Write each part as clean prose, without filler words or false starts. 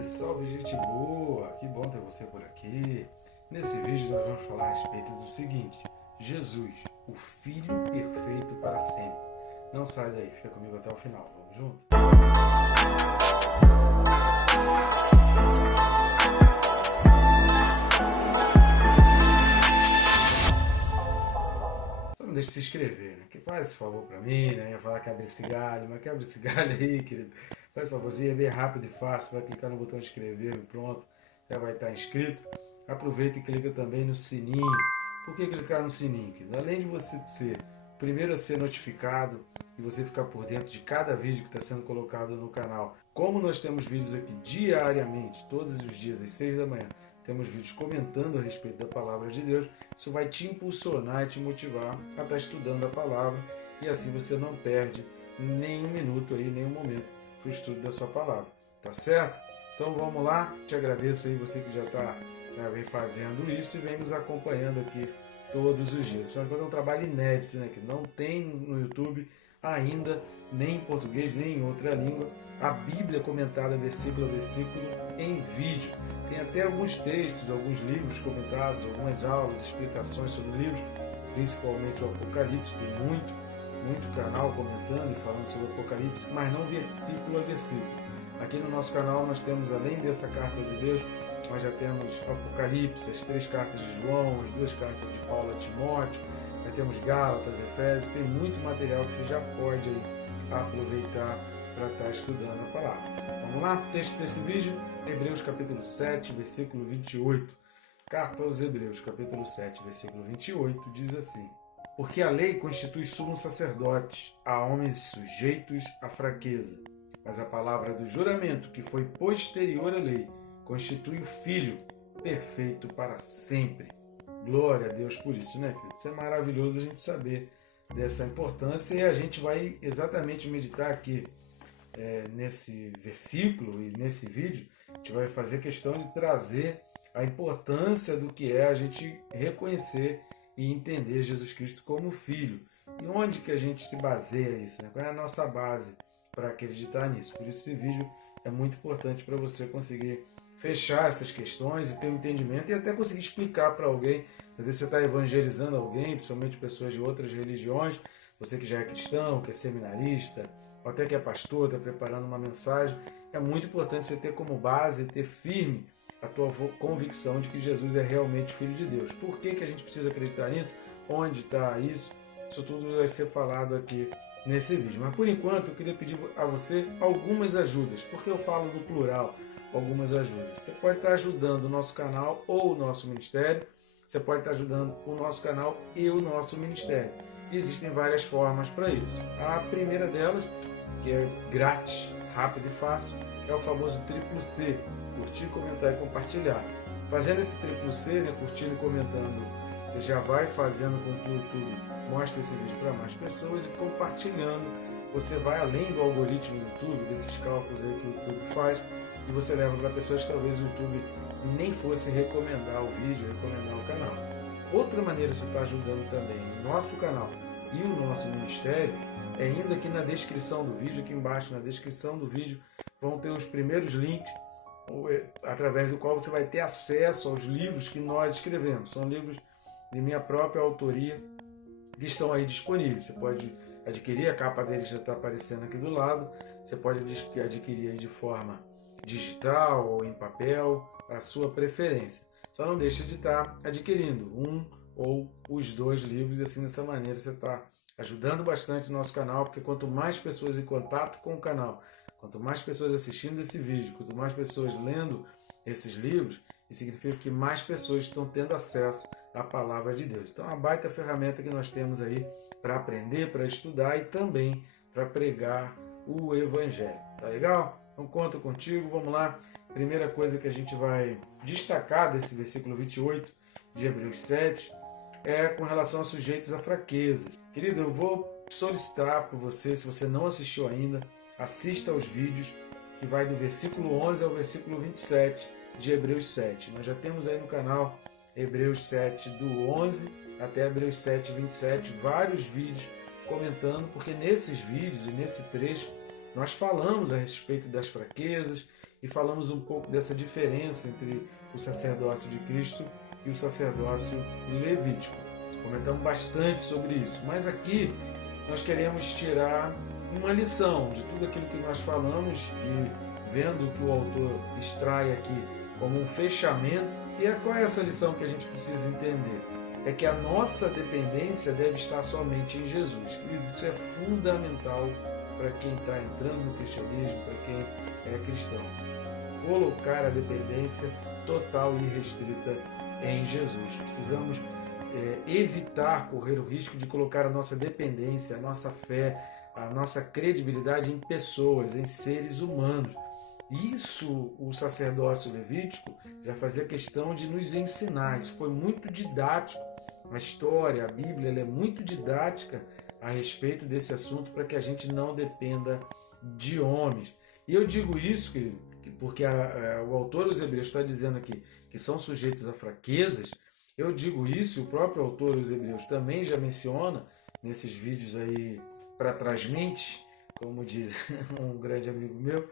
Salve, gente boa! Que bom ter você por aqui. Nesse vídeo nós vamos falar a respeito do seguinte: Jesus, o Filho perfeito para sempre. Não sai daí, fica comigo até o final. Vamos junto? Só não deixe de se inscrever, né? Que faz esse favor pra mim, né? Ia falar quebra esse galho, mas quebra esse galho aí, querido. Faz favorzinho, é bem rápido e fácil. Vai clicar no botão de inscrever e pronto, já vai estar inscrito. Aproveita e clica também no sininho. Por que clicar no sininho, querido? Além de você ser o primeiro a ser notificado e você ficar por dentro de cada vídeo que está sendo colocado no canal. Como nós temos vídeos aqui diariamente, todos os dias às 6 da manhã, temos vídeos comentando a respeito da palavra de Deus, isso vai te impulsionar e te motivar a estar estudando a palavra e assim você não perde nenhum minuto aí, nenhum momento para o estudo da sua palavra, tá certo? Então vamos lá, te agradeço aí você que já vem fazendo isso e vem nos acompanhando aqui todos os dias. Afinal de contas é um trabalho inédito, né, que não tem no YouTube ainda, nem em português, nem em outra língua, a Bíblia comentada versículo a versículo em vídeo. Tem até alguns textos, alguns livros comentados, algumas aulas, explicações sobre livros, principalmente o Apocalipse. Tem muito canal comentando e falando sobre o Apocalipse, mas não versículo a versículo. Aqui no nosso canal nós temos, além dessa carta aos Hebreus, nós já temos Apocalipse, as 3 cartas de João, as 2 cartas de Paulo a Timóteo, já temos Gálatas, Efésios, tem muito material que você já pode aí aproveitar para estar estudando a palavra. Vamos lá? Texto desse vídeo, Hebreus capítulo 7, versículo 28. Carta aos Hebreus, capítulo 7, versículo 28, diz assim: Porque a lei constitui sumo sacerdote a homens sujeitos à fraqueza, mas a palavra do juramento, que foi posterior à lei, constitui o Filho perfeito para sempre. Glória a Deus por isso, né, querido? Isso é maravilhoso a gente saber dessa importância e a gente vai exatamente meditar aqui nesse versículo e nesse vídeo. A gente vai fazer questão de trazer a importância do que é a gente reconhecer e entender Jesus Cristo como Filho. E onde que a gente se baseia isso, né? Qual é a nossa base para acreditar nisso? Por isso esse vídeo é muito importante para você conseguir fechar essas questões e ter um entendimento e até conseguir explicar para alguém. Às vezes você está evangelizando alguém, principalmente pessoas de outras religiões, você que já é cristão, que é seminarista, ou até que é pastor, está preparando uma mensagem. É muito importante você ter como base, ter firme a tua convicção de que Jesus é realmente Filho de Deus. Por que a gente precisa acreditar nisso? Onde está isso? Isso tudo vai ser falado aqui nesse vídeo. Mas por enquanto eu queria pedir a você algumas ajudas. Por que eu falo do plural? Algumas ajudas. Você pode estar ajudando o nosso canal ou o nosso ministério. Você pode estar ajudando o nosso canal e o nosso ministério. E existem várias formas para isso. A primeira delas, que é grátis, rápido e fácil, é o famoso triplo C. Curtir, comentar e compartilhar. Fazendo esse triplo C, né, curtindo e comentando, você já vai fazendo com que o YouTube mostre esse vídeo para mais pessoas e compartilhando, você vai além do algoritmo do YouTube, desses cálculos aí que o YouTube faz, e você leva para pessoas que talvez o YouTube nem fosse recomendar o vídeo, recomendar o canal. Outra maneira de você estar ajudando também o nosso canal e o nosso ministério é indo aqui na descrição do vídeo, aqui embaixo na descrição do vídeo vão ter os primeiros links através do qual você vai ter acesso aos livros que nós escrevemos. São livros de minha própria autoria que estão aí disponíveis. Você pode adquirir, a capa deles já está aparecendo aqui do lado. Você pode adquirir aí de forma digital ou em papel, a sua preferência. Só não deixe de estar adquirindo um ou os 2 livros e assim dessa maneira você está ajudando bastante o nosso canal, porque quanto mais pessoas em contato com o canal, quanto mais pessoas assistindo esse vídeo, quanto mais pessoas lendo esses livros, isso significa que mais pessoas estão tendo acesso à palavra de Deus. Então é uma baita ferramenta que nós temos aí para aprender, para estudar e também para pregar o Evangelho. Tá legal? Então conto contigo, vamos lá. Primeira coisa que a gente vai destacar desse versículo 28 de Hebreus 7 é com relação a sujeitos à fraqueza. Querido, eu vou solicitar por você, se você não assistiu ainda, assista aos vídeos que vai do versículo 11 ao versículo 27 de Hebreus 7. Nós já temos aí no canal Hebreus 7 do 11 até Hebreus 7, 27, vários vídeos comentando, porque nesses vídeos e nesse trecho nós falamos a respeito das fraquezas e falamos um pouco dessa diferença entre o sacerdócio de Cristo e o sacerdócio levítico. Comentamos bastante sobre isso, mas aqui nós queremos tirar uma lição de tudo aquilo que nós falamos e vendo o que o autor extrai aqui como um fechamento. E qual é essa lição que a gente precisa entender? É que a nossa dependência deve estar somente em Jesus. Queridos, isso é fundamental para quem está entrando no cristianismo, para quem é cristão. Colocar a dependência total e restrita em Jesus. Precisamos evitar correr o risco de colocar a nossa dependência, a nossa fé, a nossa credibilidade em pessoas, em seres humanos. Isso o sacerdócio levítico já fazia questão de nos ensinar. Isso foi muito didático. A história, a Bíblia, ela é muito didática a respeito desse assunto para que a gente não dependa de homens. E eu digo isso, querido, porque o autor dos Hebreus está dizendo aqui que são sujeitos a fraquezas. Eu digo isso, e o próprio autor dos Hebreus também já menciona nesses vídeos aí para trás-mente, como diz um grande amigo meu,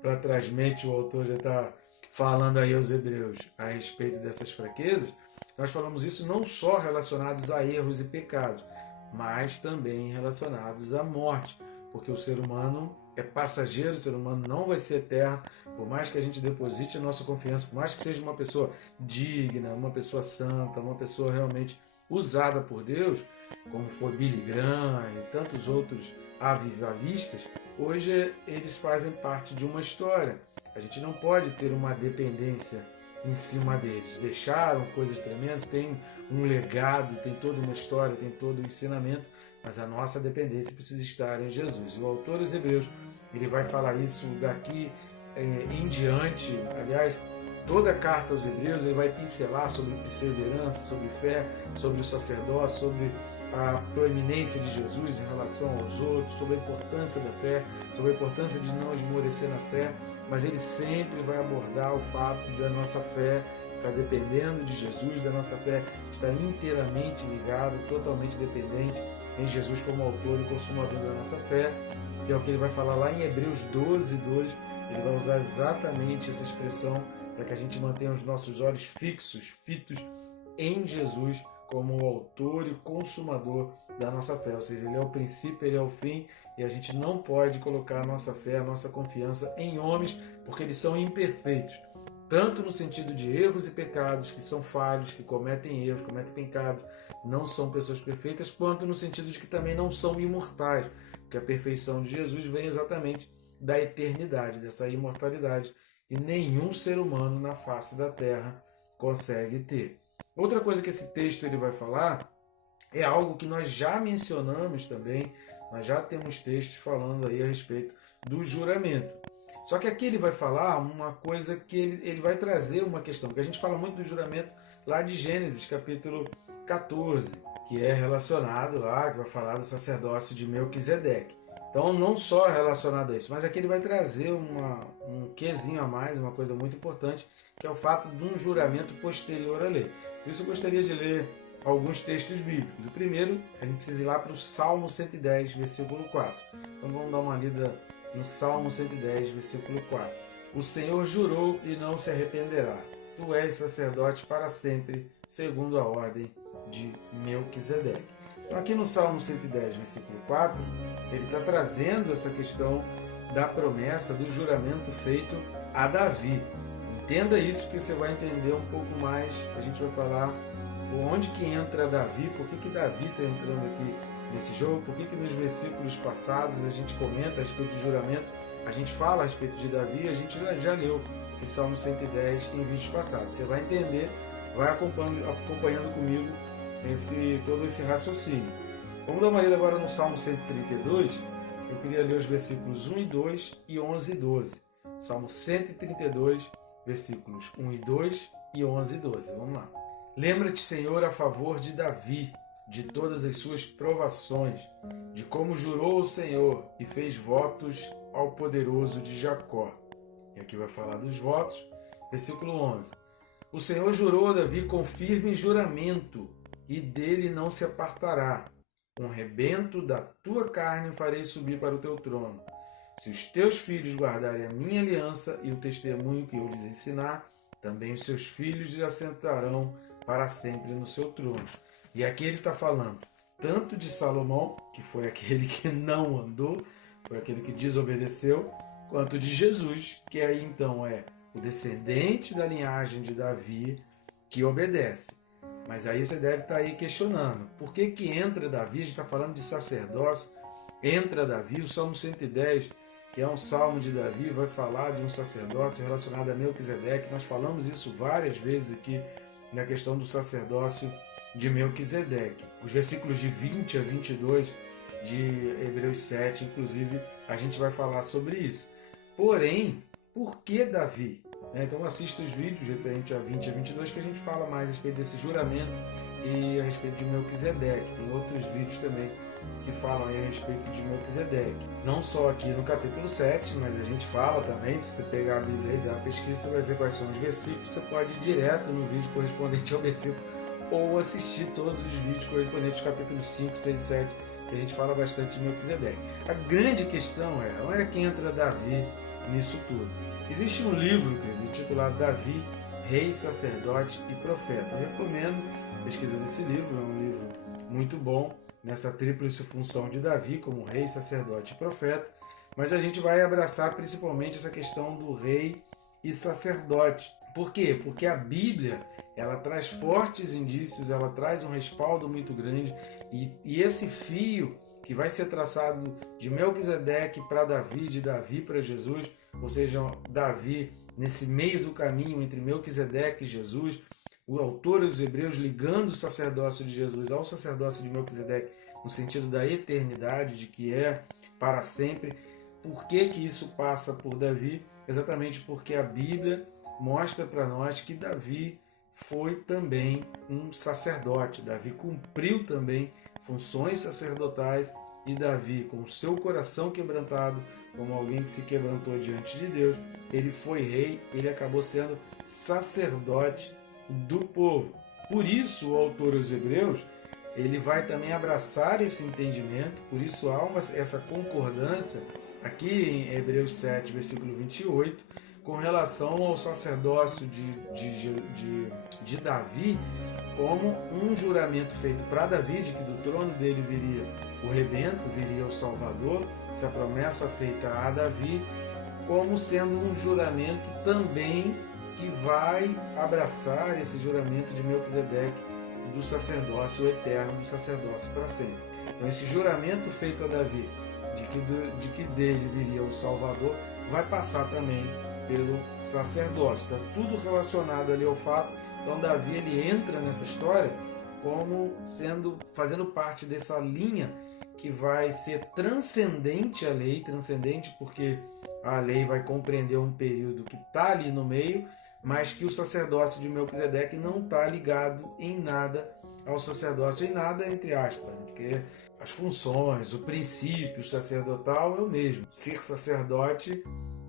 para trás-mente o autor já está falando aí aos Hebreus a respeito dessas fraquezas. Nós falamos isso não só relacionados a erros e pecados, mas também relacionados à morte, porque o ser humano é passageiro, o ser humano não vai ser eterno, por mais que a gente deposite a nossa confiança, por mais que seja uma pessoa digna, uma pessoa santa, uma pessoa realmente usada por Deus, como foi Billy Graham e tantos outros avivalistas, hoje eles fazem parte de uma história. A gente não pode ter uma dependência em cima deles. Deixaram coisas tremendas, tem um legado, tem toda uma história, tem todo um ensinamento, mas a nossa dependência precisa estar em Jesus. E o autor dos Hebreus, ele vai falar isso daqui em diante. Aliás, toda a carta aos Hebreus ele vai pincelar sobre perseverança, sobre fé, sobre o sacerdócio, sobre a proeminência de Jesus em relação aos outros, sobre a importância da fé, sobre a importância de não esmorecer na fé, mas ele sempre vai abordar o fato da nossa fé estar dependendo de Jesus, da nossa fé estar inteiramente ligada, totalmente dependente em Jesus como autor e consumador da nossa fé, que é o que ele vai falar lá em Hebreus 12, 2, ele vai usar exatamente essa expressão para que a gente mantenha os nossos olhos fitos em Jesus como o autor e consumador da nossa fé, ou seja, ele é o princípio, ele é o fim, e a gente não pode colocar a nossa fé, a nossa confiança em homens, porque eles são imperfeitos, tanto no sentido de erros e pecados, que são falhos, que cometem erros, cometem pecados, não são pessoas perfeitas, quanto no sentido de que também não são imortais, porque a perfeição de Jesus vem exatamente da eternidade, dessa imortalidade, que nenhum ser humano na face da terra consegue ter. Outra coisa que esse texto ele vai falar é algo que nós já mencionamos também, nós já temos textos falando aí a respeito do juramento. Só que aqui ele vai falar uma coisa que ele vai trazer uma questão, porque a gente fala muito do juramento lá de Gênesis, capítulo 14, que é relacionado lá, que vai falar do sacerdócio de Melquisedeque. Então, não só relacionado a isso, mas aqui ele vai trazer um quezinho a mais, uma coisa muito importante, que é o fato de um juramento posterior à lei. Por isso eu gostaria de ler alguns textos bíblicos. O primeiro, a gente precisa ir lá para o Salmo 110, versículo 4. Então vamos dar uma lida no Salmo 110, versículo 4. O Senhor jurou e não se arrependerá. Tu és sacerdote para sempre, segundo a ordem de Melquisedeque. Então aqui no Salmo 110, versículo 4, ele está trazendo essa questão da promessa, do juramento feito a Davi. Entenda isso que você vai entender um pouco mais. A gente vai falar por onde que entra Davi, por que Davi está entrando aqui nesse jogo, por que nos versículos passados a gente comenta a respeito do juramento, a gente fala a respeito de Davi, a gente já leu esse Salmo 110 em vídeos passados. Você vai entender, vai acompanhando comigo todo esse raciocínio. Vamos dar uma lida agora no Salmo 132. Eu queria ler os versículos 1 e 2 e 11 e 12. Salmo 132, versículos 1 e 2 e 11 e 12. Vamos lá. Lembra-te, Senhor, a favor de Davi, de todas as suas provações, de como jurou o Senhor e fez votos ao poderoso de Jacó. E aqui vai falar dos votos. Versículo 11. O Senhor jurou a Davi com firme juramento, e dele não se apartará. Um rebento da tua carne farei subir para o teu trono. Se os teus filhos guardarem a minha aliança e o testemunho que eu lhes ensinar, também os seus filhos lhe assentarão para sempre no seu trono. E aqui ele está falando tanto de Salomão, que foi aquele que não andou, foi aquele que desobedeceu, quanto de Jesus, que aí então é o descendente da linhagem de Davi que obedece. Mas aí você deve estar aí questionando, por que que entra Davi? A gente está falando de sacerdócio, entra Davi, o Salmo 110, que é um salmo de Davi, vai falar de um sacerdócio relacionado a Melquisedeque. Nós falamos isso várias vezes aqui na questão do sacerdócio de Melquisedeque. Os versículos de 20 a 22 de Hebreus 7, inclusive, a gente vai falar sobre isso. Porém, por que Davi? Então assista os vídeos referentes a 20 a 22 que a gente fala mais a respeito desse juramento e a respeito de Melquisedeque. Tem outros vídeos também que falam a respeito de Melquisedeque. Não só aqui no capítulo 7, mas a gente fala também, se você pegar a Bíblia e dar uma pesquisa, você vai ver quais são os versículos, você pode ir direto no vídeo correspondente ao versículo ou assistir todos os vídeos correspondentes aos capítulos 5, 6 e 7, que a gente fala bastante de Melquisedeque. A grande questão não é quem entra Davi nisso tudo. Existe um livro, intitulado Davi, Rei, Sacerdote e Profeta. Eu recomendo a pesquisa desse livro, é um livro muito bom, nessa tríplice função de Davi como rei, sacerdote e profeta, mas a gente vai abraçar principalmente essa questão do rei e sacerdote. Por quê? Porque a Bíblia, ela traz fortes indícios, ela traz um respaldo muito grande, e esse fio que vai ser traçado de Melquisedeque para Davi, de Davi para Jesus, ou seja, Davi nesse meio do caminho entre Melquisedeque e Jesus, o autor dos Hebreus ligando o sacerdócio de Jesus ao sacerdócio de Melquisedeque no sentido da eternidade, de que é para sempre. Por que que isso passa por Davi? Exatamente porque a Bíblia mostra para nós que Davi foi também um sacerdote. Davi cumpriu também funções sacerdotais e Davi, com o seu coração quebrantado, como alguém que se quebrantou diante de Deus, ele foi rei, ele acabou sendo sacerdote do povo. Por isso, o autor aos Hebreus, ele vai também abraçar esse entendimento, por isso há essa concordância aqui em Hebreus 7, versículo 28, com relação ao sacerdócio de Davi, como um juramento feito para Davi, de que do trono dele viria o rebento, viria o Salvador, essa promessa feita a Davi, como sendo um juramento também que vai abraçar esse juramento de Melquisedeque do sacerdócio eterno, do sacerdócio para sempre. Então esse juramento feito a Davi, de que dele viria o Salvador, vai passar também pelo sacerdócio. Está tudo relacionado ali ao fato. Então Davi ele entra nessa história como fazendo parte dessa linha que vai ser transcendente à lei, transcendente porque a lei vai compreender um período que está ali no meio, mas que o sacerdócio de Melquisedeque não está ligado em nada ao sacerdócio, em nada entre aspas, porque as funções, o princípio sacerdotal é o mesmo. Ser sacerdote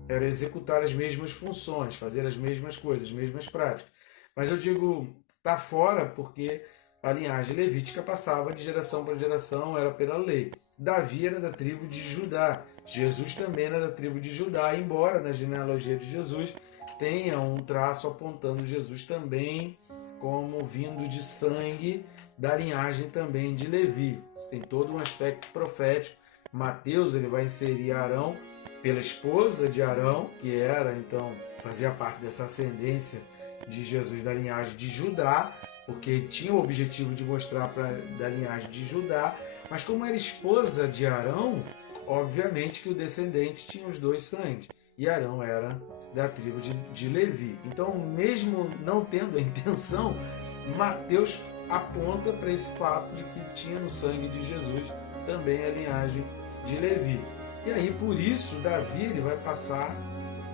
era executar as mesmas funções, fazer as mesmas coisas, as mesmas práticas. Mas eu digo, está fora porque a linhagem levítica passava de geração para geração, era pela lei. Davi era da tribo de Judá, Jesus também era da tribo de Judá, embora na genealogia de Jesus tenha um traço apontando Jesus também como vindo de sangue da linhagem também de Levi. Isso tem todo um aspecto profético. Mateus ele vai inserir Arão pela esposa de Arão, que era então fazia parte dessa ascendência de Jesus da linhagem de Judá, porque tinha o objetivo de mostrar da linhagem de Judá, mas como era esposa de Arão, obviamente que o descendente tinha os dois sangues, e Arão era da tribo de Levi. Então, mesmo não tendo a intenção, Mateus aponta para esse fato de que tinha no sangue de Jesus também a linhagem de Levi. E aí, por isso, Davi ele vai passar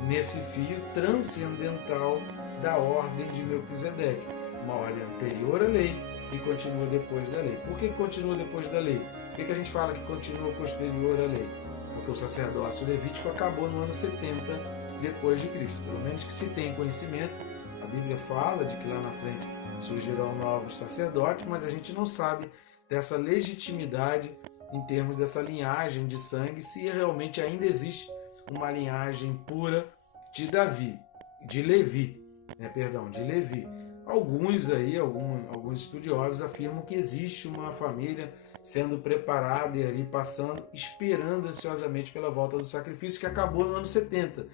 nesse fio transcendental da ordem de Melquisedeque, uma ordem anterior à lei e continua depois da lei. Por que continua depois da lei? Por que a gente fala que continua posterior à lei? Porque o sacerdócio levítico acabou no ano 70 depois de Cristo. Pelo menos que se tem conhecimento, a Bíblia fala de que lá na frente surgirão novos sacerdotes, mas a gente não sabe dessa legitimidade em termos dessa linhagem de sangue, se realmente ainda existe uma linhagem pura de Davi, de Levi, de Levi. Alguns estudiosos afirmam que existe uma família sendo preparada e ali passando, esperando ansiosamente pela volta do sacrifício, que acabou no ano 70.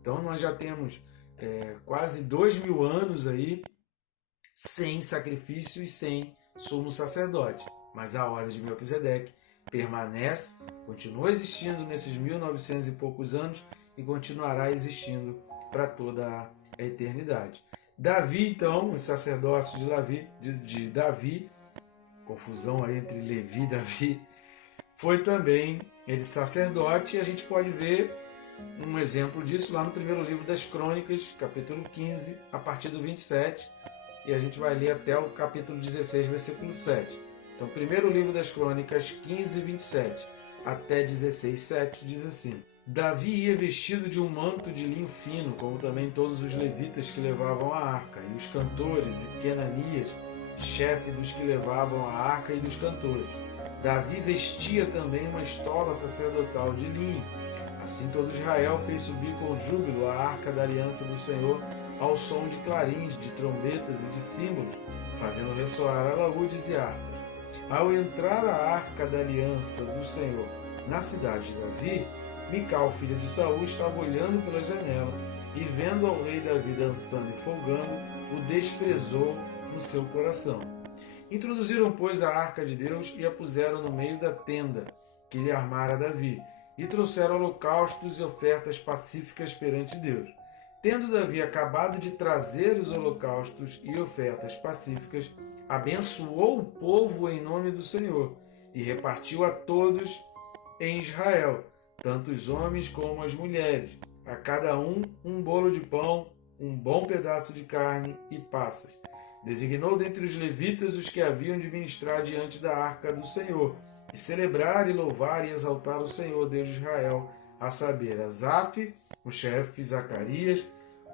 Então nós já temos quase 2000 anos aí sem sacrifício e sem sumo sacerdote. Mas a ordem de Melquisedeque permanece, continua existindo nesses 1900 e poucos anos e continuará existindo para toda a eternidade. Davi, então, o sacerdócio de Davi, confusão aí entre Levi e Davi, foi também ele sacerdote, e a gente pode ver um exemplo disso lá no primeiro livro das Crônicas, capítulo 15, a partir do 27, e a gente vai ler até o capítulo 16, versículo 7. Então, primeiro livro das Crônicas, 15, 27, até 16, 7, diz assim: Davi ia vestido de um manto de linho fino, como também todos os levitas que levavam a arca, e os cantores, e Quenanias, chefe dos que levavam a arca e dos cantores. Davi vestia também uma estola sacerdotal de linho. Assim todo Israel fez subir com júbilo a arca da aliança do Senhor ao som de clarins, de trombetas e de símbolos, fazendo ressoar alaúdes e harpas. Ao entrar a arca da aliança do Senhor na cidade de Davi, Mical, filha de Saul, estava olhando pela janela e, vendo ao rei Davi dançando e folgando, o desprezou no seu coração. Introduziram, pois, a arca de Deus e a puseram no meio da tenda que lhe armara Davi, e trouxeram holocaustos e ofertas pacíficas perante Deus. Tendo Davi acabado de trazer os holocaustos e ofertas pacíficas, abençoou o povo em nome do Senhor e repartiu a todos em Israel, tanto os homens como as mulheres, a cada um bolo de pão, um bom pedaço de carne e passas. Designou dentre os levitas os que haviam de ministrar diante da arca do Senhor, e celebrar e louvar e exaltar o Senhor, Deus de Israel, a saber, Asaf, o chefe, Zacarias,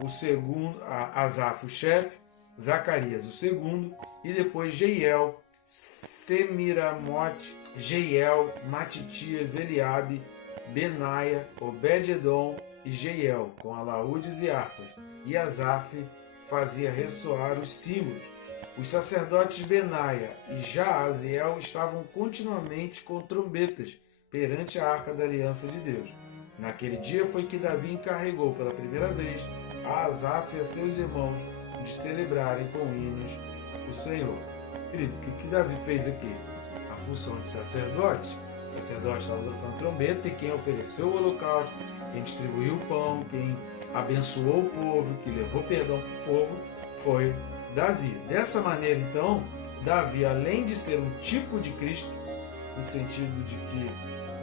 o segundo, Asaf, o chefe, Zacarias, o segundo, e depois Jeiel, Semiramote, Jeiel, Matitias, Eliabe, Benaia, Obed-edom e Jeiel, com alaúdes e harpas, e Asaf fazia ressoar os símbolos. Os sacerdotes Benaia e Jaaziel estavam continuamente com trombetas perante a arca da aliança de Deus. Naquele dia foi que Davi encarregou pela primeira vez a Asaf e a seus irmãos de celebrarem com hinos o Senhor. Querido, o que Davi fez aqui? A função de sacerdote. O sacerdote estava tocando trombeta, e quem ofereceu o holocausto, quem distribuiu o pão, quem abençoou o povo, que levou perdão para o povo, foi Davi. Dessa maneira, então, Davi, além de ser um tipo de Cristo, no sentido de que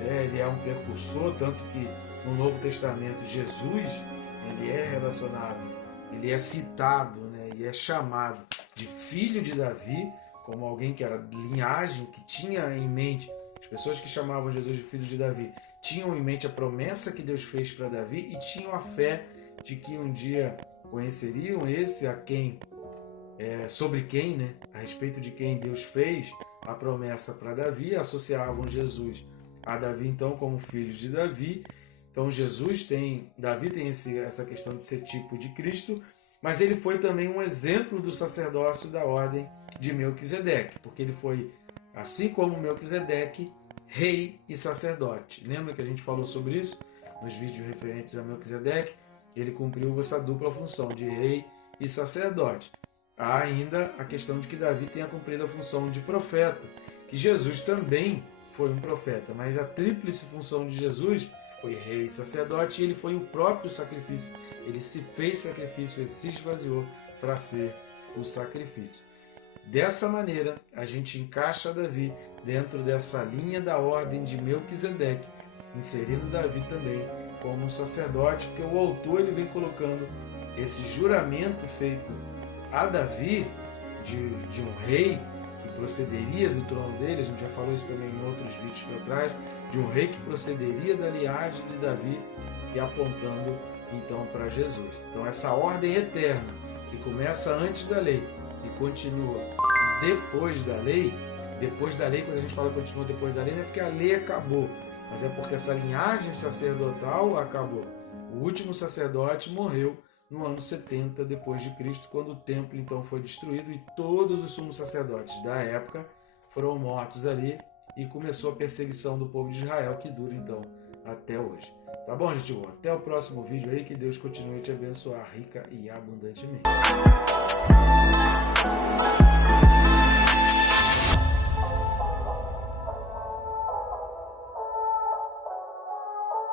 ele é um precursor, tanto que no Novo Testamento Jesus ele é relacionado, ele é citado, e é chamado de filho de Davi, como alguém que era linhagem, que tinha em mente, as pessoas que chamavam Jesus de filho de Davi, tinham em mente a promessa que Deus fez para Davi e tinham a fé de que um dia conheceriam esse a quem, sobre quem, a respeito de quem Deus fez a promessa para Davi, associavam Jesus a Davi então como filho de Davi. Então Davi tem essa questão de ser tipo de Cristo, mas ele foi também um exemplo do sacerdócio da ordem de Melquisedeque, porque ele foi, assim como Melquisedeque, rei e sacerdote. Lembra que a gente falou sobre isso nos vídeos referentes a Melquisedeque? Ele cumpriu essa dupla função de rei e sacerdote. Há ainda a questão de que Davi tenha cumprido a função de profeta, que Jesus também foi um profeta, mas a tríplice função de Jesus foi rei e sacerdote, e ele foi o próprio sacrifício. Ele se fez sacrifício, ele se esvaziou para ser o sacrifício. Dessa maneira, a gente encaixa Davi dentro dessa linha da ordem de Melquisedeque, inserindo Davi também como um sacerdote, porque o autor ele vem colocando esse juramento feito a Davi de um rei que procederia do trono dele. A gente já falou isso também em outros vídeos para trás, de um rei que procederia da linhagem de Davi, e apontando então para Jesus. Então essa ordem eterna que começa antes da lei e continua depois da lei, quando a gente fala continua depois da lei, não é porque a lei acabou, mas é porque essa linhagem sacerdotal acabou. O último sacerdote morreu no ano 70 depois de Cristo, quando o templo então foi destruído e todos os sumos sacerdotes da época foram mortos ali e começou a perseguição do povo de Israel, que dura então até hoje. Tá bom, gente boa? Até o próximo vídeo aí, que Deus continue a te abençoar rica e abundantemente.